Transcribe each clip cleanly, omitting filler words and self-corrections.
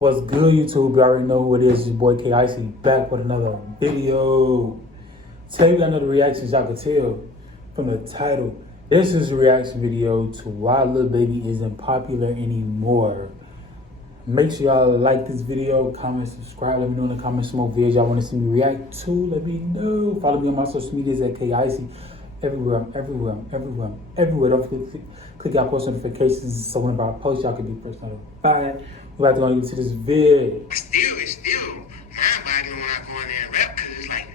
What's good, YouTube? You already know who it is. It's your boy Icyy back with another video. Tell you another reactions. Y'all could tell from the title. This is a reaction video to why Lil Baby isn't popular anymore. Make sure y'all like this video, comment, subscribe. Let me know in the comments some more videos y'all want to see me react to. Let me know. Follow me on my social medias at Icyy. Everywhere, I'm everywhere, I'm everywhere, I'm everywhere. Don't forget to click out post notifications so whenever I post, y'all can be first notified. We're about to go into this vid. It's still mind-boggling when I go in there and rap because it's like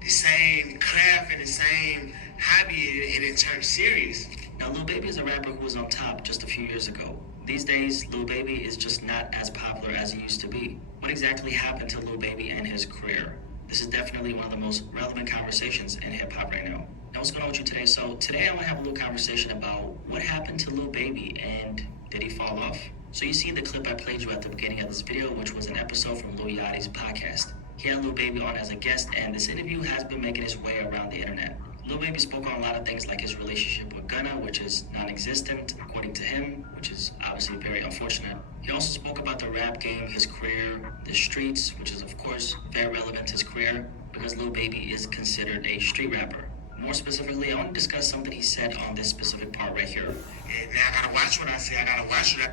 the same craft and the same hobby and it turns serious. Now, Lil Baby is a rapper who was on top just a few years ago. These days, Lil Baby is just not as popular as he used to be. What exactly happened to Lil Baby and his career? This is definitely one of the most relevant conversations in hip-hop right now. Now, what's going on with you today? So today I want to have a little conversation about what happened to Lil Baby and did he fall off? So you see the clip I played you at the beginning of this video, which was an episode from Lil Yachty's podcast. He had Lil Baby on as a guest, and this interview has been making its way around the internet. Lil Baby spoke on a lot of things like his relationship with Gunna, which is non-existent, according to him, which is obviously very unfortunate. He also spoke about the rap game, his career, the streets, which is of course very relevant to his career, because Lil Baby is considered a street rapper. More specifically, I want to discuss something he said on this specific part right here. And now I gotta watch what I say. I gotta watch what I...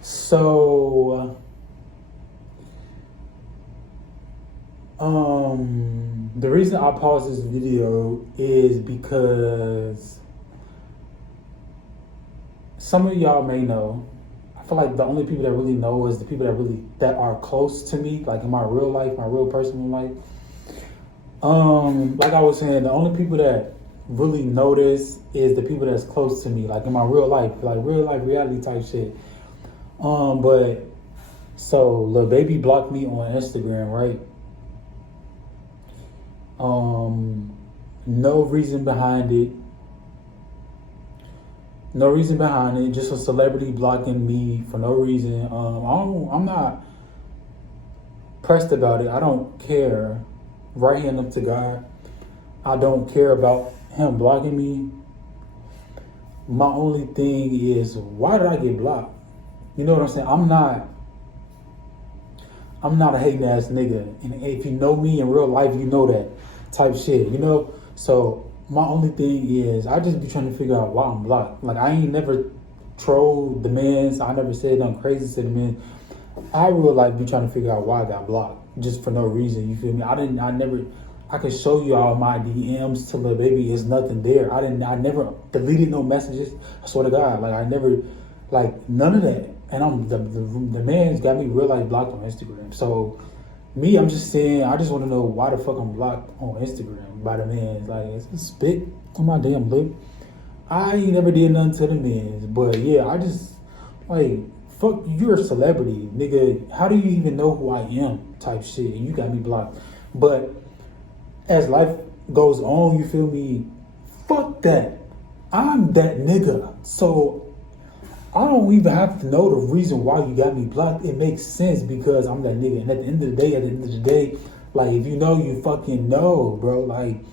So, the reason I paused this video is because some of y'all may know. I feel like the only people that really know is the people that are close to me, like in my real life, my real personal life. Like I was saying, the only people that really know this is the people that's close to me, like in my real life, like real life reality type shit. But so Lil Baby blocked me on Instagram, right? No reason behind it. No reason behind it. Just a celebrity blocking me for no reason. I'm not pressed about it. I don't care. Right hand up to God. I don't care about him blocking me. My only thing is, why did I get blocked? You know what I'm saying? I'm not a hating ass nigga. And if you know me in real life, you know that type shit, you know? So my only thing is, I just be trying to figure out why I'm blocked. Like, I ain't never trolled the mans. I never said nothing crazy to the men. I real life be trying to figure out why I got blocked. Just for no reason, you feel me? I could show you all my DMs to Lil Baby. It's nothing there. I never deleted no messages. I swear to God, like I never, like none of that. And the man's got me real life blocked on Instagram. So me, I'm just saying, I just want to know why the fuck I'm blocked on Instagram by the man. Like, it's spit on my damn lip. I ain't never did nothing to the men, but yeah, I just like, fuck, you're a celebrity, nigga. How do you even know who I am? Type shit. And you got me blocked. But as life goes on, you feel me? Fuck that. I'm that nigga. So I don't even have to know the reason why you got me blocked. It makes sense because I'm that nigga. And at the end of the day, like, if you know, you fucking know, bro. Like,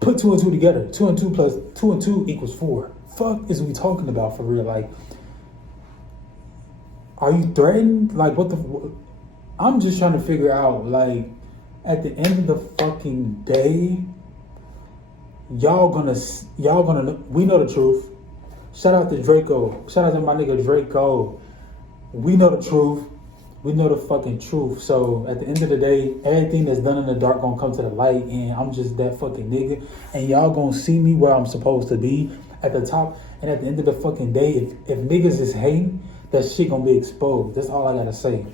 put 2 and 2 together. 2 and 2 plus 2 and 2 equals 4. Fuck is we talking about for real? Like, are you threatened? Like, what the? I'm just trying to figure out, like, at the end of the fucking day, y'all gonna, we know the truth. Shout out to Draco. Shout out to my nigga Draco. We know the truth. We know the fucking truth. So at the end of the day, everything that's done in the dark gonna come to the light, and I'm just that fucking nigga. And y'all gonna see me where I'm supposed to be at the top. And at the end of the fucking day, if niggas is hating, that shit gonna be exposed. That's all I gotta say.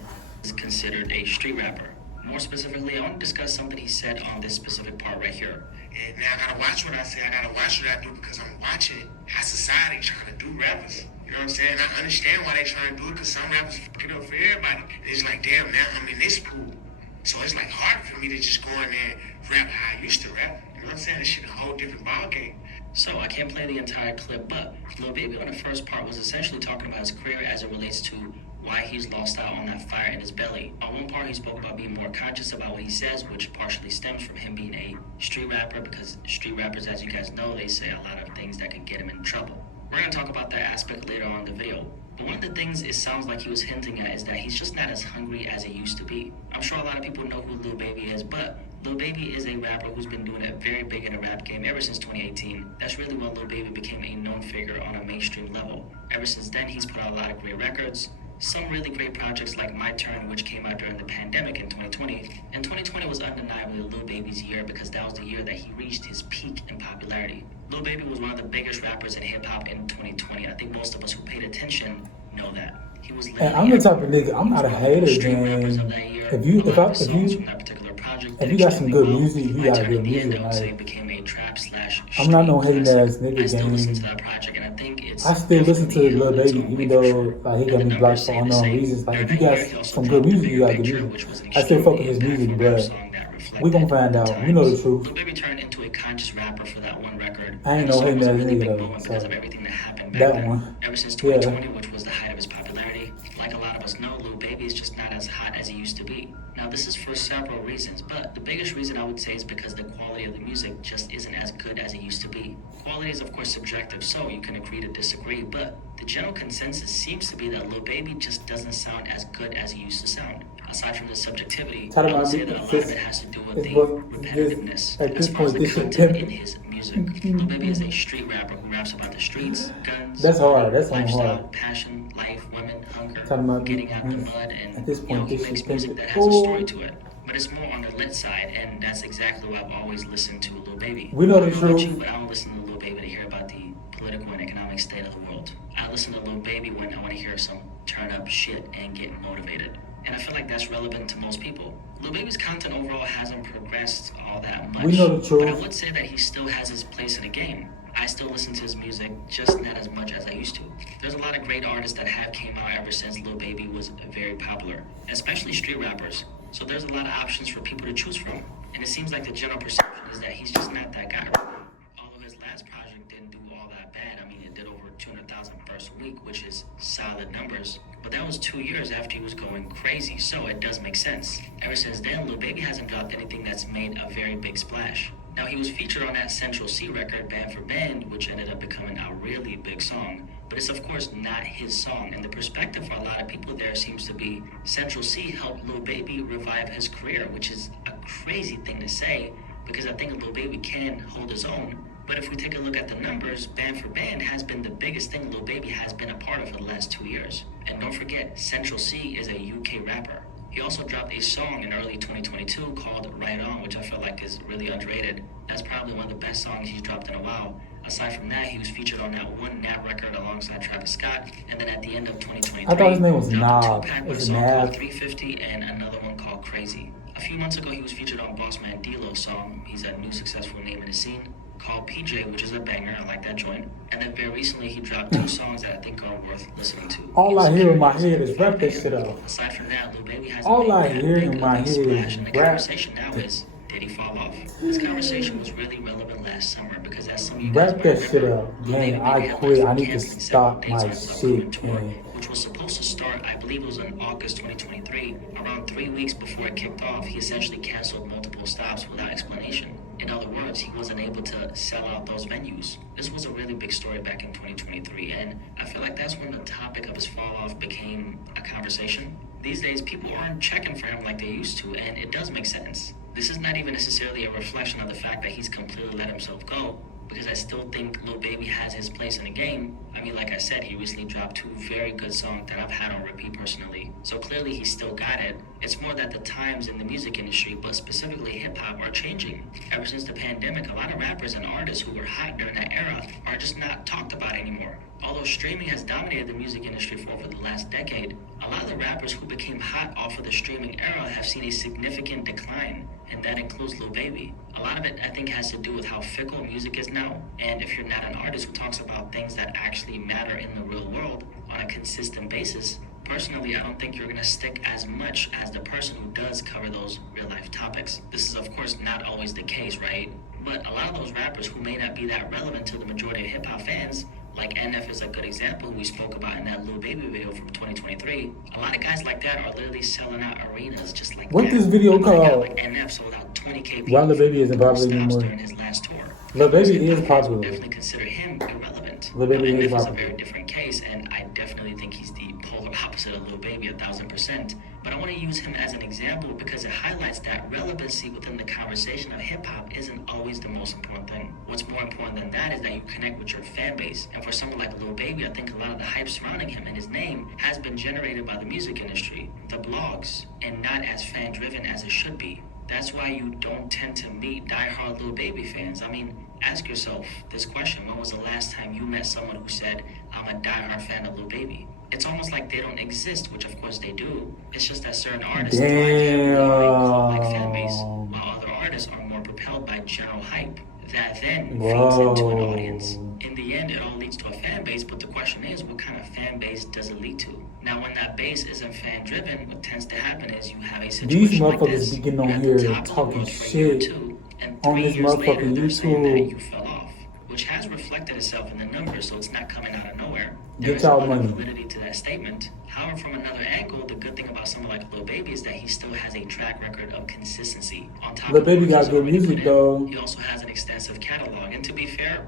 Is considered a street rapper. More specifically, I want to discuss something he said on this specific part right here. And now I gotta watch what I say. I gotta watch what I do because I'm watching how society trying to do rappers. You know what I'm saying? I understand why they trying to do it because some rappers fuck it up for everybody. And it's like, damn, now I'm in this pool. So it's like hard for me to just go in there and rap how I used to rap. You know what I'm saying? This shit a whole different ballgame. So I can't play the entire clip, but Lil Baby on the first part was essentially talking about his career as it relates to why he's lost out on that fire in his belly. On one part, he spoke about being more conscious about what he says, which partially stems from him being a street rapper, because street rappers, as you guys know, they say a lot of things that can get him in trouble. We're going to talk about that aspect later on in the video. But one of the things it sounds like he was hinting at is that he's just not as hungry as he used to be. I'm sure a lot of people know who Lil Baby is, but Lil Baby is a rapper who's been doing it very big in the rap game ever since 2018. That's really when Lil Baby became a known figure on a mainstream level. Ever since then, he's put out a lot of great records. Some really great projects like My Turn, which came out during the pandemic in 2020. And 2020 was undeniably Lil Baby's year because that was the year that he reached his peak in popularity. Lil Baby was one of the biggest rappers in hip-hop in 2020. I think most of us who paid attention know that. He was And I'm the type of nigga, I'm not a hater, man. If you got some good music, you got good music. Like, I'm not no hating ass nigga, gang. I still listen to Lil Baby, even though like he got me blocked for unknown reasons. Like if you got some good music, you got good music. I still fuck with his music, but we gonna find out. We know the truth. Lil Baby turned into a conscious rapper for that one record. I ain't no hating ass nigga though. Because of everything that happened back That then. one. Ever since 2020, which was the height of his popularity, like a lot of us know, Lil Baby is just not as hot as he used to be. Now, this is for several reasons, but the biggest reason I would say is because the quality of the music just isn't as good as it used to be. Quality is, of course, subjective, so you can agree to disagree, but the general consensus seems to be that Lil Baby just doesn't sound as good as he used to sound. Aside from the subjectivity, I would say that a lot of it has to do with the repetitiveness as far as the content in his music. Lil Baby is a street rapper who raps about the streets, guns, That's hard. That's lifestyle, hard. passion, life, women, hunger, About getting out the mud, and at this point, he this makes shit music that has a story to it. But it's more on the lit side, and that's exactly what I've always listened to Lil Baby. We know the I don't know about truth. you, but I don't listen to Lil Baby to hear about the political and economic state of the world. I listen to Lil Baby when I want to hear some turn up shit and get motivated. And I feel like that's relevant to most people. Lil Baby's content overall hasn't progressed all that much. We know the truth. But I would say that he still has his place in the game. I still listen to his music, just not as much as I used to. There's a lot of great artists that have came out ever since Lil Baby was very popular, especially street rappers. So there's a lot of options for people to choose from. And it seems like the general perception is that he's just not that guy. Although his last project didn't do all that bad. I mean, it did over 200,000 first week, which is solid numbers. But that was 2 years after he was going crazy, so it does make sense. Ever since then, Lil Baby hasn't dropped anything that's made a very big splash. Now, he was featured on that Central C record, Band for Band, which ended up becoming a really big song. But it's, of course, not his song. And the perspective for a lot of people there seems to be Central C helped Lil Baby revive his career, which is a crazy thing to say, because I think Lil Baby can hold his own. But if we take a look at the numbers, Band for Band has been the biggest thing Lil Baby has been a part of for the last 2 years. And don't forget, Central C is a UK rapper. He also dropped a song in early 2022 called Right On, which I feel like is really underrated. That's probably one of the best songs he's dropped in a while. Aside from that, he was featured on that one Nat record alongside Travis Scott. And then at the end of 2023, I thought his name was dropped a Nav. two-pack with a It's song Nav. called 350 and another one called Crazy. A few months ago, he was featured on Bossman D-Lo's song. He's a new successful name in the scene, called PJ, which is a banger. I like that joint. And then very recently, he dropped 2 songs that I think are worth listening to. All I hear in my head is rap that shit up. Aside from that, Lil Baby has All I made that hear big in of my a head splash, is and the rap. conversation now is, did he fall off? This conversation was really relevant last summer because as some of you guys Rap might that shit remember, up. Lil Baby Man, I made headlines quit. for I need to canceling stop several my dates on his upcoming shit, tour, man. which was supposed to start, I believe it was in August 2023. Around 3 weeks before it kicked off, he essentially canceled multiple stops without explanation. In other words, he wasn't able to sell out those venues. This was a really big story back in 2023, and I feel like that's when the topic of his fall off became a conversation. These days, people aren't checking for him like they used to, and it does make sense. This is not even necessarily a reflection of the fact that he's completely let himself go, because I still think Lil Baby has his place in the game. I mean, like I said, he recently dropped 2 very good songs that I've had on repeat personally. So clearly he still got it. It's more that the times in the music industry, but specifically hip-hop, are changing. Ever since the pandemic, a lot of rappers and artists who were hot during that era are just not talked about anymore. Although streaming has dominated the music industry for over the last decade, a lot of the rappers who became hot off of the streaming era have seen a significant decline, and that includes Lil Baby. A lot of it, I think, has to do with how fickle music is now, and if you're not an artist who talks about things that actually matter in the real world on a consistent basis, personally, I don't think you're gonna stick as much as the person who does cover those real-life topics. This is, of course, not always the case, right? But a lot of those rappers who may not be that relevant to the majority of hip-hop fans, like NF is a good example we spoke about in that Lil Baby video from 2023. A lot of guys like that are literally selling out arenas just like What that. this video A guy called? like NF sold out 20K people Why Lil Baby isn't popular stops anymore? during his last tour. Lil Baby is Hip-hop fans would popular. definitely consider him irrelevant. Lil Baby NF is is a popular. very different case, and I definitely think he's the opposite of Lil Baby 1,000%. But I want to use him as an example because it highlights that relevancy within the conversation of hip hop isn't always the most important thing. What's more important than that is that you connect with your fan base. And for someone like Lil Baby, I think a lot of the hype surrounding him and his name has been generated by the music industry, the blogs, and not as fan driven as it should be. That's why you don't tend to meet diehard Lil Baby fans. I mean, ask yourself this question: when was the last time you met someone who said, "I'm a diehard fan of Lil Baby"? It's almost like they don't exist, which of course they do. It's just that certain artists don't have like fan base, while other artists are more propelled by general hype that then feeds into an audience. In the end, it all leads to a fan base, but the question is, what kind of fan base does it lead to? Now, when that base isn't fan driven, what tends to happen is you have a situation These like motherfuckers this. be getting on You're at here the top talking of the world for a year or shit two, and on 3 this years later, motherfucking they're saying that YouTube. you fell off, which has reflected itself in the numbers, so it's not coming out of nowhere. Get There is y'all a lot of money. validity to that statement. However, from another angle, the good thing about someone like Lil Baby is that he still has a track record of consistency. On top Lil of the Baby work got he's good already music, put in, though. he also has an extensive catalog. And to be fair,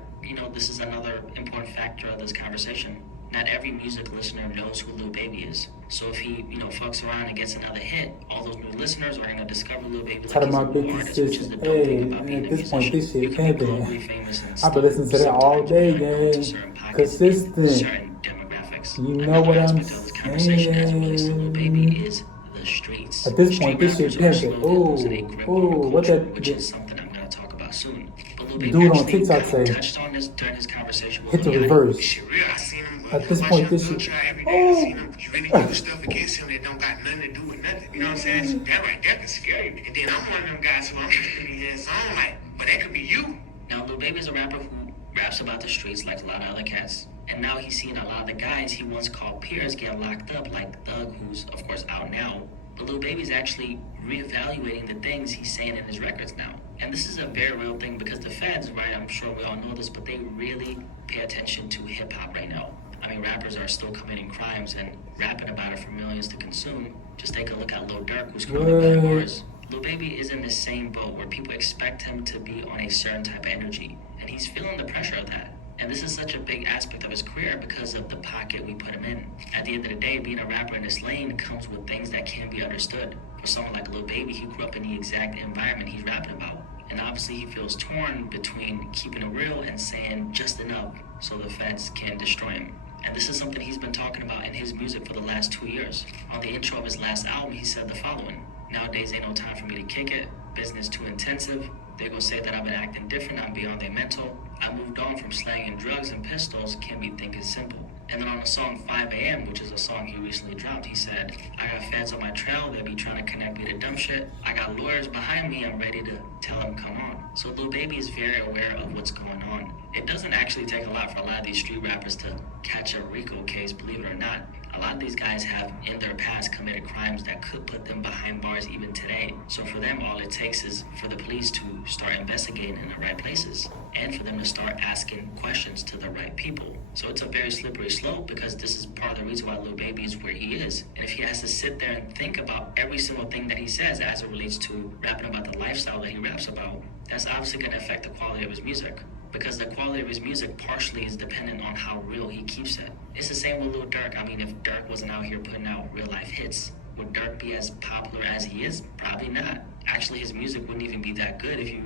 this is another important factor of this conversation. Not every music listener knows who Lil Baby is. So if he, fucks around and gets another hit, all those new listeners are gonna discover Lil Baby like Talking he's a about new 50 artist, which is Cent. the dope thing Hey, about being at a this point, musician. this shit You can be pimping. globally famous and I've still been listening to that all sometimes day, be unknown to gang. certain pockets Consistent. in certain demographics. You know Another what I'm aspect of this conversation as it relates to Lil Baby saying? is the streets. At this Street point, this shit rappers are pimping. slowly losing a grip on our What culture, that which is something I'm gonna talk about soon. But Lil Baby dude on actually TikTok kind say? of touched on this during his conversation with Hit the Lil Yachty. reverse. Shit real. I seen him. At this watch point, Young this Thug shit. try every day. I seen him really do stuff against him that don't got nothing to do with nothing. You know what I'm saying? That right there can scare you. And then I'm one of them guys who I'm pretty hands on, like, but that could be you. Now, Lil Baby is a rapper who raps about the streets like a lot of other cats. And now he's seeing a lot of the guys he once called peers get locked up, like Thug, who's of course out now. But Lil Baby's actually reevaluating the things he's saying in his records now. And this is a very real thing because the feds, right, I'm sure we all know this, but they really pay attention to hip hop right now. I mean, rappers are still committing crimes and rapping about it for millions to consume. Just take a look at Lil Durk, who's currently behind bars. Lil Baby is in the same boat where people expect him to be on a certain type of energy, and he's feeling the pressure of that. And this is such a big aspect of his career because of the pocket we put him in. At the end of the day, being a rapper in this lane comes with things that can be understood. For someone like Lil Baby, he grew up in the exact environment he's rapping about. And obviously he feels torn between keeping it real and saying just enough so the feds can destroy him. And this is something he's been talking about in his music for the last 2 years. On the intro of his last album, he said the following: "Nowadays ain't no time for me to kick it. Business too intensive. They gon' say that I've been acting different, I'm beyond their mental. I moved on from slanging drugs and pistols, can't be thinking simple." And then on the song 5 AM, which is a song he recently dropped, he said, "I got feds on my trail, they be trying to connect me to dumb shit. I got lawyers behind me, I'm ready to tell them come on." So Lil Baby is very aware of what's going on. It doesn't actually take a lot for a lot of these street rappers to catch a RICO case, believe it or not. A lot of these guys have in their past committed crimes that could put them behind bars even today. So for them, all it takes is for the police to start investigating in the right places and for them to start asking questions to the right people. So it's a very slippery slope because this is part of the reason why Lil Baby is where he is. And if he has to sit there and think about every single thing that he says as it relates to rapping about the lifestyle that he raps about, that's obviously going to affect the quality of his music. Because the quality of his music partially is dependent on how real he keeps it. It's the same with Lil Durk. I mean, if Durk wasn't out here putting out real life hits, would Durk be as popular as he is? Probably not. Actually, his music wouldn't even be that good if you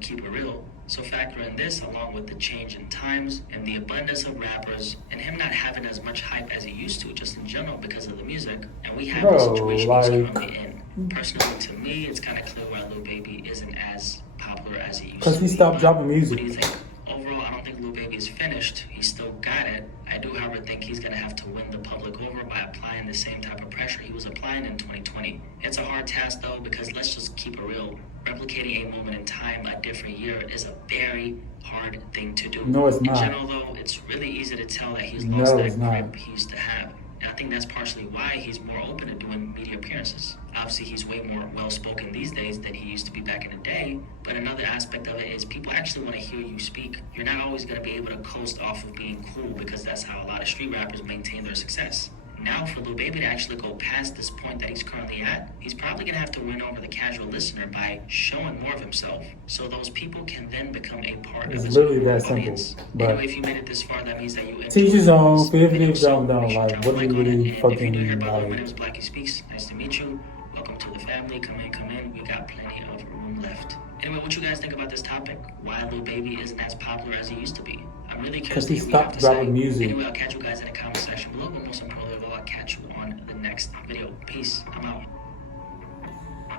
keep it real. So factor in this along with the change in times and the abundance of rappers and him not having as much hype as he used to just in general because of the music. And we have the situation he's currently in. Personally, to me, it's kind of clear why Lil Baby isn't as popular as he used to be. Because he stopped dropping music. What do you think? Overall, I don't think Lil Baby is finished. He's still got it. I do, however, think he's going to have to win the public over by applying the same type of pressure he was applying in 2020. It's a hard task, though, because let's just keep it real. Replicating a moment in time a different year is a very hard thing to do. No, it's not. In general, though, it's really easy to tell that he's lost that not. grip he used to have. And I think that's partially why he's more open to doing media appearances. Obviously, he's way more well-spoken these days than he used to be back in the day. But another aspect of it is people actually want to hear you speak. You're not always going to be able to coast off of being cool because that's how a lot of street rappers maintain their success. Now, for Lil Baby to actually go past this point that he's currently at, he's probably gonna have to win over the casual listener by showing more of himself, so those people can then become a part It's of his literally that simple. audience. But Anyway, if you made it this far, that means that you enjoyed teach his own. this Feel free video, to so jump down. make sure Like, to drop what a do you like on it. really And if you're new fucking here, by the way, my like? name is Blackie Speaks. Nice to meet you. Welcome to the family. Come in, come in. We got plenty of room left. Anyway, what you guys think about this topic? Why Lil Baby isn't as popular as he used to be? I'm really curious Because to he hear what you have stopped to say. dropping music. Anyway, I'll catch you guys in the comment section below. But most importantly, I'll catch you on the next video. Peace. I'm out.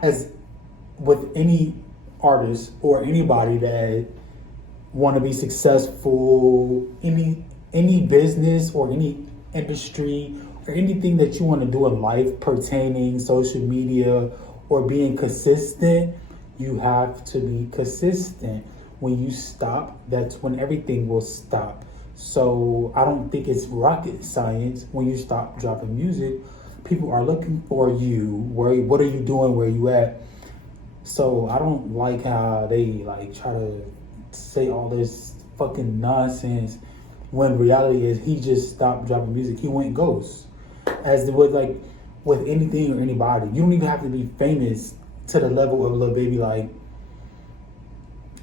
As with any artist or anybody that want to be successful, any business or any industry or anything that you want to do in life pertaining social media or being consistent, you have to be consistent. When you stop, that's when everything will stop. So I don't think it's rocket science. When you stop dropping music, people are looking for you. What are you doing? Where you at? So I don't like how they like try to say all this fucking nonsense when reality is he just stopped dropping music. He went ghost. As with anything or anybody, you don't even have to be famous to the level of Lil Baby. Like,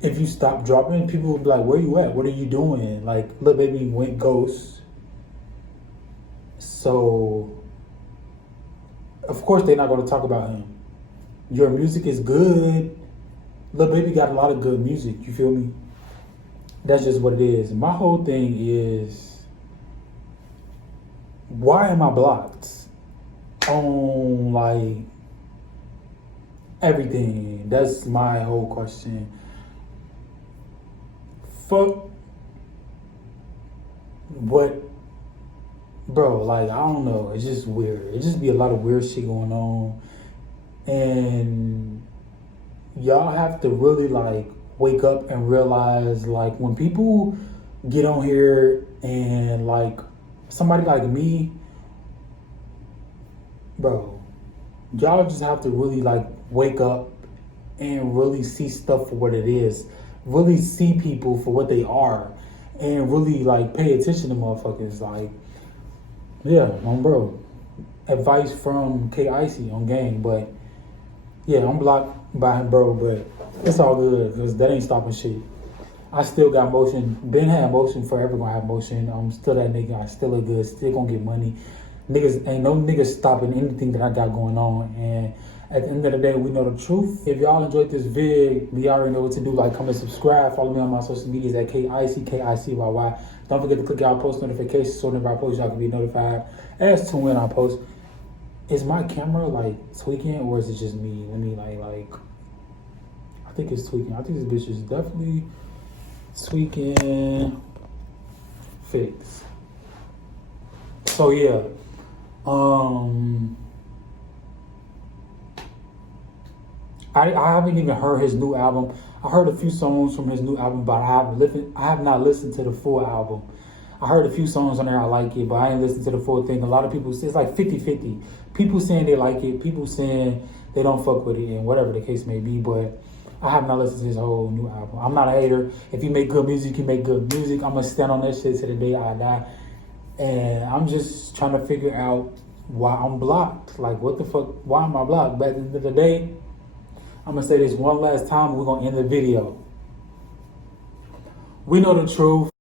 if you stop dropping, people will be like, where you at? What are you doing? Like, Lil Baby went ghost. So of course they're not going to talk about him. Your music is good. Lil Baby got a lot of good music, you feel me? That's just what it is. My whole thing is, why am I blocked on like everything? That's my whole question. Fuck what, bro, like, I don't know. It's just weird. It just be a lot of weird shit going on. And y'all have to really like wake up and realize, like, when people get on here and like somebody like me, bro, y'all just have to really like wake up and really see stuff for what it is. Really see people for what they are. And really like pay attention to motherfuckers. Like, yeah, bro. Advice from Icyy on game. But yeah, I'm blocked by him, bro, but it's all good because that ain't stopping shit. I still got motion. Ben had motion, forever gonna have motion. I'm still that nigga. I still look good. Still gonna get money. Niggas ain't no niggas stopping anything that I got going on. And at the end of the day, we know the truth. If y'all enjoyed this vid, we already know what to do. Like, comment, subscribe. Follow me on my social medias at Icyy, K-I-C-Y-Y. Don't forget to click y'all post notifications so whenever I post, y'all can be notified as to when I post. Is my camera like tweaking or is it just me? Let me like I think it's tweaking. I think this bitch is definitely tweaking. Fix. So yeah. I haven't even heard his new album. I heard a few songs from his new album, but I have not listened to the full album. I heard a few songs on there, I like it, but I ain't listened to the full thing. A lot of people, it's like 50-50. People saying they like it, people saying they don't fuck with it, and whatever the case may be, but I have not listened to his whole new album. I'm not a hater. If you make good music, you make good music. I'm going to stand on that shit to the day I die. And I'm just trying to figure out why I'm blocked. Like, what the fuck? Why am I blocked? But at the end of the day, I'm going to say this one last time, we're going to end the video. We know the truth.